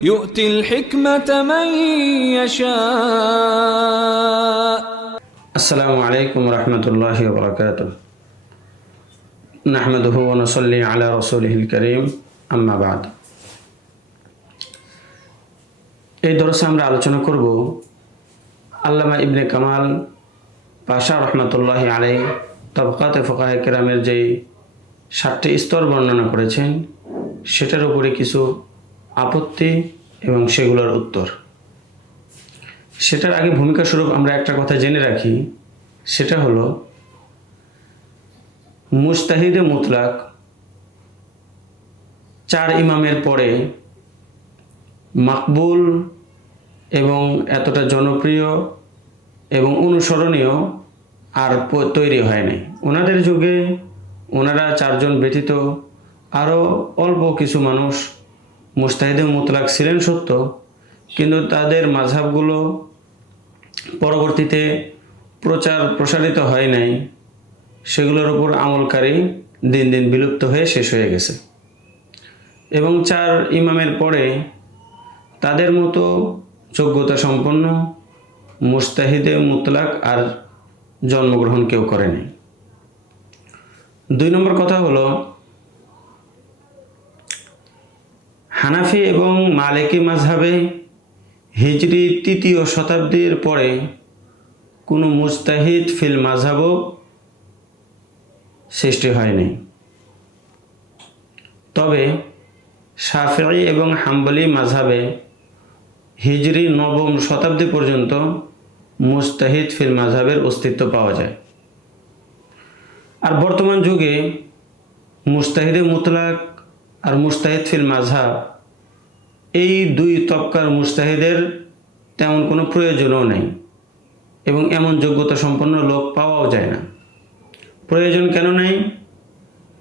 يؤتي الحكمة من يشاء السلام عليكم ورحمة الله وبركاته نحمده ونصلي على رسوله الكريم أما بعد এই দরসে আমরা আলোচনা করব আল্লামা ইবনে কামাল পাশা রহমতুল্লাহ আলাই তবকাতে ফোকাহ কেরামের যেই সাতটি স্তর বর্ণনা করেছেন সেটার উপরে কিছু আপত্তি এবং সেগুলোর উত্তর। সেটার আগে ভূমিকা স্বরূপ আমরা একটা কথা জেনে রাখি। সেটা হলো মুস্তাহিদে মুতলাক চার ইমামের পরে মাকবুল এবং এতটা জনপ্রিয় এবং অনুসরণীয় আর তৈরি হয় নাই। ওনাদের যুগে ওনারা চারজন ব্যতীত আরও অল্প কিছু মানুষ মুস্তাহিদে মুতলাক ছিলেন সত্য, কিন্তু তাদের মাঝহাবগুলো পরবর্তীতে প্রচার প্রসারিত হয় নাই। সেগুলোর উপর আমলকারী দিন দিন বিলুপ্ত হয়ে শেষ হয়ে গেছে। এবং চার ইমামের পরে তাদের মতো যোগ্যতা সম্পন্ন মুস্তাহিদে মুতলাক আর জন্মগ্রহণ কেউ করেনি। দুই নম্বর কথা হলো হানাফি এবং মালিকি মাঝহাবে হিজরি তৃতীয় শতাব্দীর পরে কোনো মুস্তাহিদ ফিল মাঝহাবও সৃষ্টি হয়নি। তবে সাফি এবং হাম্বলি মাঝহাবে হিজরি নবম শতাব্দী পর্যন্ত মুস্তাহিদ ফিল মাঝহাবের অস্তিত্ব পাওয়া যায়। আর বর্তমান যুগে মুস্তাহিদে মুতলাক আর মুস্তাহিদ ফিল মাঝহাব এই দুই তবকার মুস্তাহিদের তেমন কোনো প্রয়োজনও নেই এবং এমন যোগ্যতা সম্পন্ন লোক পাওয়াও যায় না। প্রয়োজন কেন নেই?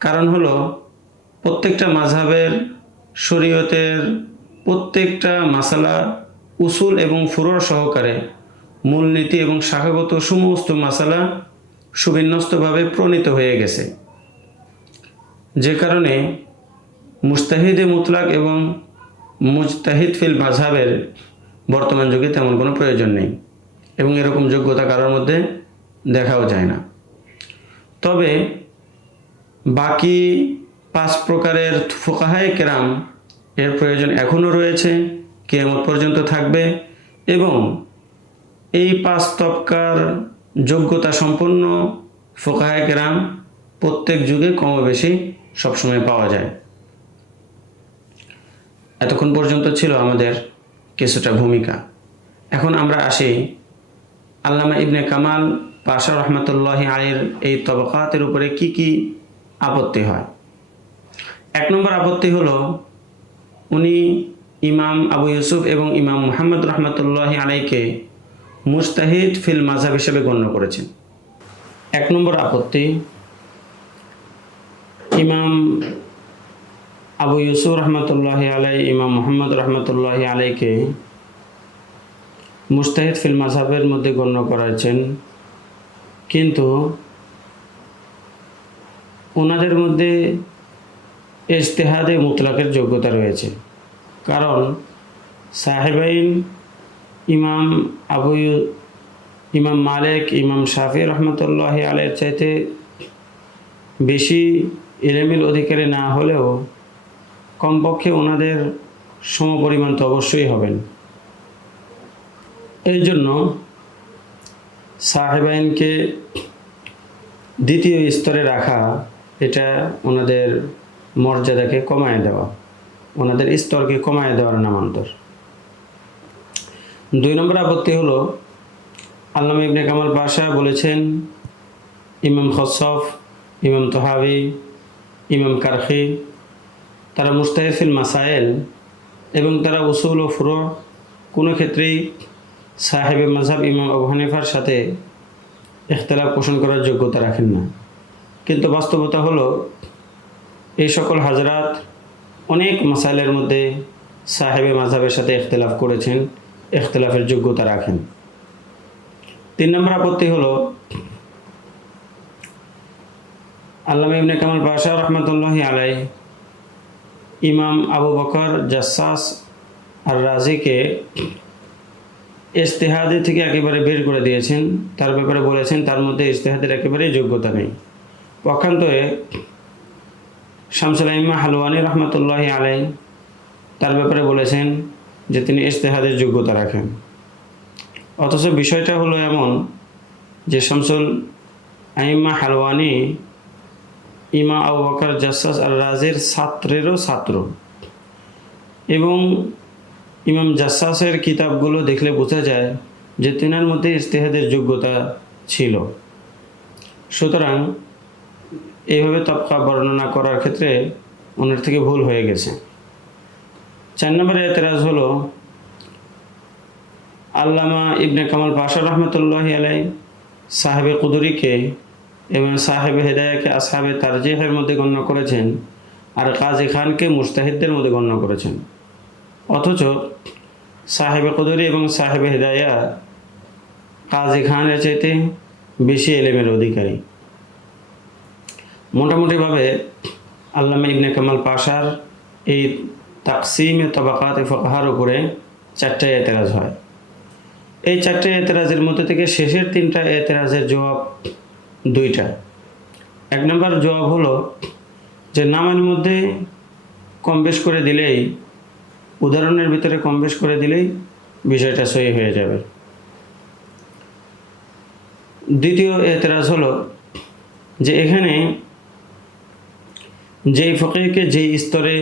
কারণ হলো, প্রত্যেকটা মাঝহাবের শরীয়তের প্রত্যেকটা মাসালা উসুল এবং ফুরর সহকারে মূলনীতি এবং শাখাগত সমস্ত মাসালা সুবিন্যস্তভাবে প্রণীত হয়ে গেছে। যে কারণে মুস্তাহিদে মুতলাক এবং মুজতাহিদ ফিল মাঝহাবের বর্তমান যুগে তেমন কোনো প্রয়োজন নেই এবং এরকম যোগ্যতা কারোর মধ্যে দেখাও যায় না। তবে বাকি পাঁচ প্রকারের ফোকাহায় কেরাম এর প্রয়োজন এখনও রয়েছে, কেয়ামত পর্যন্ত থাকবে এবং এই পাঁচ তবকার যোগ্যতা সম্পন্ন ফোকাহায় কেরাম প্রত্যেক যুগে কম বেশি সবসময় পাওয়া যায়। এতক্ষণ পর্যন্ত ছিল আমাদের কিছুটা ভূমিকা। এখন আমরা আসি আল্লামা ইবনে কামাল পাশা রহমতুল্লাহ আলীর এই তবকাতের উপরে কি কি আপত্তি হয়। এক নম্বর আপত্তি হলো, উনি ইমাম আবু ইউসুফ এবং ইমাম মুহাম্মদ রহমতুল্লাহ আলাইকে মুস্তাহিদ ফিল মাঝহাব হিসেবে গণ্য করেছেন। এক নম্বর আপত্তি, ইমাম আবু ইউসুফ রহমতুল্লাহ আলাই ইমাম মোহাম্মদ রহমতুল্লাহ আলাইকে মুস্তাহিদ ফিল মাঝহাবের মধ্যে গণ্য করেছেন কিন্তু ওনাদের মধ্যে ইজতেহাদে মুতলাকের যোগ্যতা রয়েছে। কারণ সাহেবাইন ইমাম আবু ইমাম মালিক, ইমাম শাফি রহমতুল্লাহ আলের চাইতে বেশি ইলেমিল অধিকারী না হলেও কমপক্ষে ওনাদের সমপরিমাণ তো অবশ্যই হবেন। এই জন্য সাহেবাইনকে দ্বিতীয় স্তরে রাখা, এটা ওনাদের মর্যাদাকে কমায় দেওয়া, ওনাদের স্তরকে কমায় দেওয়ার নামান্তর। দুই নম্বর আপত্তি হলো, আল্লামা ইবনে কামাল পাশা বলেছেন, ইমাম খসফ, ইমাম তোহাবি, ইমাম কারখি তারা মুস্তাহিফিল মাসাইল এবং তারা উসুল ও ফুরো কোনো ক্ষেত্রেই সাহেবে মাজহাব ইমাম আবু হানিফার সাথে ইখতলাফ পোষণ করার যোগ্যতা রাখেন না। কিন্তু বাস্তবতা হলো, এই সকল হাজরাত অনেক মাসাইলের মধ্যে সাহেবে মাঝহাবের সাথে ইখতলাফ করেছেন, ইখতলাফের যোগ্যতা রাখেন। তিন নম্বর আপত্তি হলো, আল্লামা ইবনে কামাল পাশা রহমতুল্লাহ আলাই ইমাম আবু বকর জাসাস আর রাজিকে ইস্তেহাদি থেকে একেবারে বের করে দিয়েছেন। তার ব্যাপারে বলেছেন, তার মধ্যে ইস্তেহাদের একেবারেই যোগ্যতা নেই। পক্ষান্তরে শামসুলাইমা হালওয়ানি রহমতুল্লাহ আলাই তার ব্যাপারে বলেছেন যে তিনি ইস্তেহাদের যোগ্যতা রাখেন। অথচ বিষয়টা হলো এমন যে শামসুল আইম্মা হালওয়ানি ইমা আবু বকর জাসাস আর রাজের ছাত্রেরও ছাত্র। এবং ইমাম জাসাসের কিতাবগুলো দেখলে বোঝা যায় যে তেনার মধ্যে ইস্তেহাদের যোগ্যতা ছিল। সুতরাং এইভাবে তবকা বর্ণনা করার ক্ষেত্রে ওনার থেকে ভুল হয়ে গেছে। চার নম্বরে এতরাজ হলো, আল্লামা ইবনে কামাল পাশা রহমতুল্লাহ আলাই সাহেবে কুদুরিকে এবং সাহেবে হেদায়াকে আসহাবে তারজিহের মধ্যে গণ্য করেছেন আর কাজী খানকে মুস্তাহিদদের মধ্যে গণ্য করেছেন। অথচ সাহেবে কুদুরি এবং সাহেবে হেদায়া কাজী খানের চাইতে বেশি এলেমের অধিকারী। মোটামুটিভাবে আল্লামা ইবনে কামাল পাশার এই তাকসিমে তবাকাত ফকাহার উপরে চারটে এতেরাজ হয়। এই চারটে এতেরাজের মধ্যে থেকে শেষের তিনটা এতেরাজের জবাব দুইটা। এক নম্বর জবাব হলো যে নামের মধ্যে কম বেশ করে দিলেই, উদাহরণের ভিতরে কম বেশ করে দিলেই বিষয়টা সহি হয়ে যাবে। দ্বিতীয় এতেরাজ হলো যে এখানে যেই ফকিরকে যেই স্তরে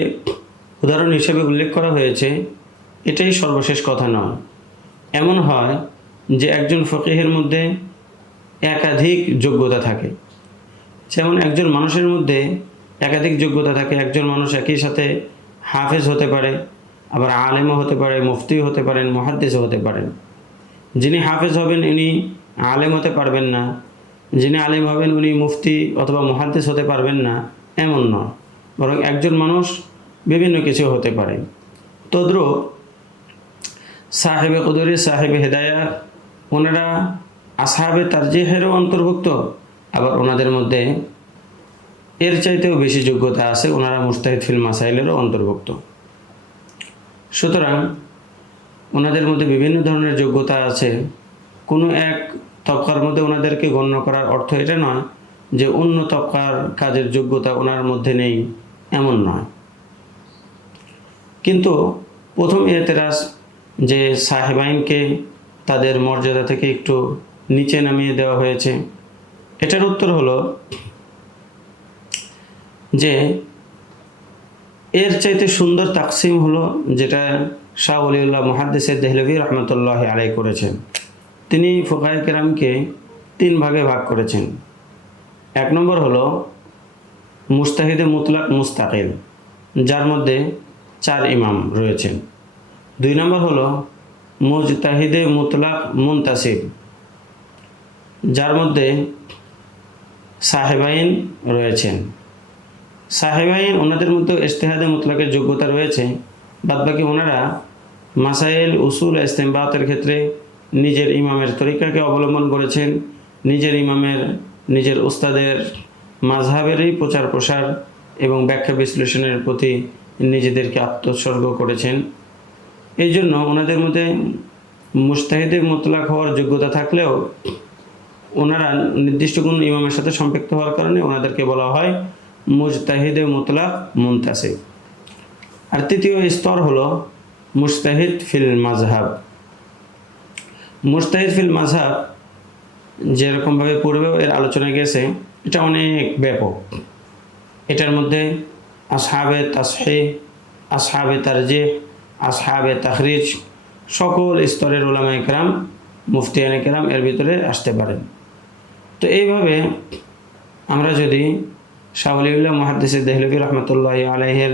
উদাহরণ হিসেবে উল্লেখ করা হয়েছে, এটাই সর্বশেষ কথা নয়। এমন হয় যে একজন ফকিহের মধ্যে একাধিক যোগ্যতা থাকে। যেমন একজন মানুষের মধ্যে একাধিক যোগ্যতা থাকে। একজন মানুষ একই সাথে হাফেজ হতে পারে, আবার আলেমও হতে পারে, মুফতিও হতে পারেন মহাদ্দেশও হতে পারেন। যিনি হাফেজ হবেন, ইনি আলেম হতে পারবেন না। যিনি আলেম হবেন, উনি মুফতি অথবা মহাদ্দেশ হতে পারবেন না। এমন নয়। বরং একজন মানুষ বিভিন্ন কিছু হতে পারে। তদ্রুপ সাহেবে কুদরি, সাহেবে হেদায়া ওনারা আসহাবে তারজিহেরও অন্তর্ভুক্ত। আবার ওনাদের মধ্যে এর চাইতেও বেশি যোগ্যতা আছে ওনারা মুস্তাহিদ ফিল মাসাইলেরও অন্তর্ভুক্ত। সুতরাং ওনাদের মধ্যে বিভিন্ন ধরনের যোগ্যতা আছে। কোনো এক তবকার মধ্যে ওনাদেরকে গণ্য করার অর্থ এটা নয় যে অন্য তবকার কাজের যোগ্যতা ওনার মধ্যে নেই, এমন নয়। কিন্তু প্রথম এতেরাজ যে সাহেবাইনকে তাদের মর্যাদা থেকে একটু নিচে নামিয়ে দেওয়া হয়েছে। এটার উত্তর হলো যে, এর চাইতে সুন্দর তাকসিম হলো যেটা শাহ অলিউল্লাহ মহাদ্দেসের দেহলভি রহমতুল্লাহ আলাই করেছেন। তিনি ফোকায় কেরামকে তিন ভাগে ভাগ করেছেন। এক নম্বর হলো মুস্তাহিদে মুতলাক মুস্তাকিল, যার মধ্যে চার ইমাম রয়েছেন। দুই নম্বর হলো মুজতাহিদে মুতলাক মুনতাসিব যার মধ্যে সাহেবাইন রয়েছেন। সাহেবাইন ওনাদের মধ্যে ইস্তেহাদে মুতলাকের যোগ্যতা রয়েছে। বাদবাকি ওনারা মাসাইল উসুল ইস্তেমবাতের ক্ষেত্রে নিজের ইমামের তরিকাকে অবলম্বন করেছেন। নিজের ইমামের, নিজের উস্তাদের মাঝহাবেরই প্রচার প্রসার এবং ব্যাখ্যা বিশ্লেষণের প্রতি নিজেদেরকে আত্মোৎসর্গ করেছেন। এই জন্য ওনাদের মধ্যে মুস্তাহিদে মুতলাক হওয়ার যোগ্যতা থাকলেও ওনারা নির্দিষ্ট কোনো ইমামের সাথে সম্পৃক্ত হওয়ার কারণে ওনাদেরকে বলা হয় মুজতাহিদে মুতলাক মুনতাসিব। আর তৃতীয় স্তর হলো মুস্তাহিদ ফিল মাজহাব মুস্তাহিদ ফিল মাজহাব যেরকমভাবে পূর্বেও এর আলোচনা গেছে, এটা অনেক ব্যাপক। এটার মধ্যে আসহাবে তাসহে আসহাবে তারজে আসহাবে তাহরিজ সকল স্তরের ওলামা একরাম মুফতিয়ান একরাম এর ভিতরে আসতে পারেন। তো এইভাবে আমরা যদি শাহলিউল্লাহ মহাদ্দেসে দেহলবী রহমতুল্লাহ আলহের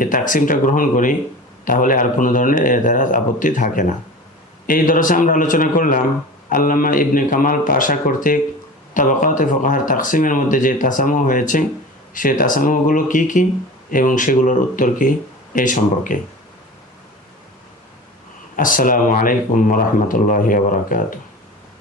এই তাকসিমটা গ্রহণ করি, তাহলে আর কোনো ধরনের এ দ্বারা আপত্তি থাকে না। এই দরসে আমরা আলোচনা করলাম আল্লামা ইবনে কামাল পাশা কর্তৃক তাবাকাতে ফকাহার তাকসিমের মধ্যে যে তাসামো হয়েছে সেই তাসামোগুলো কি কি এবং সেগুলোর উত্তর কি এই সম্পর্কে। আসসালামু আলাইকুম রহমতুল্লাহ বারকাত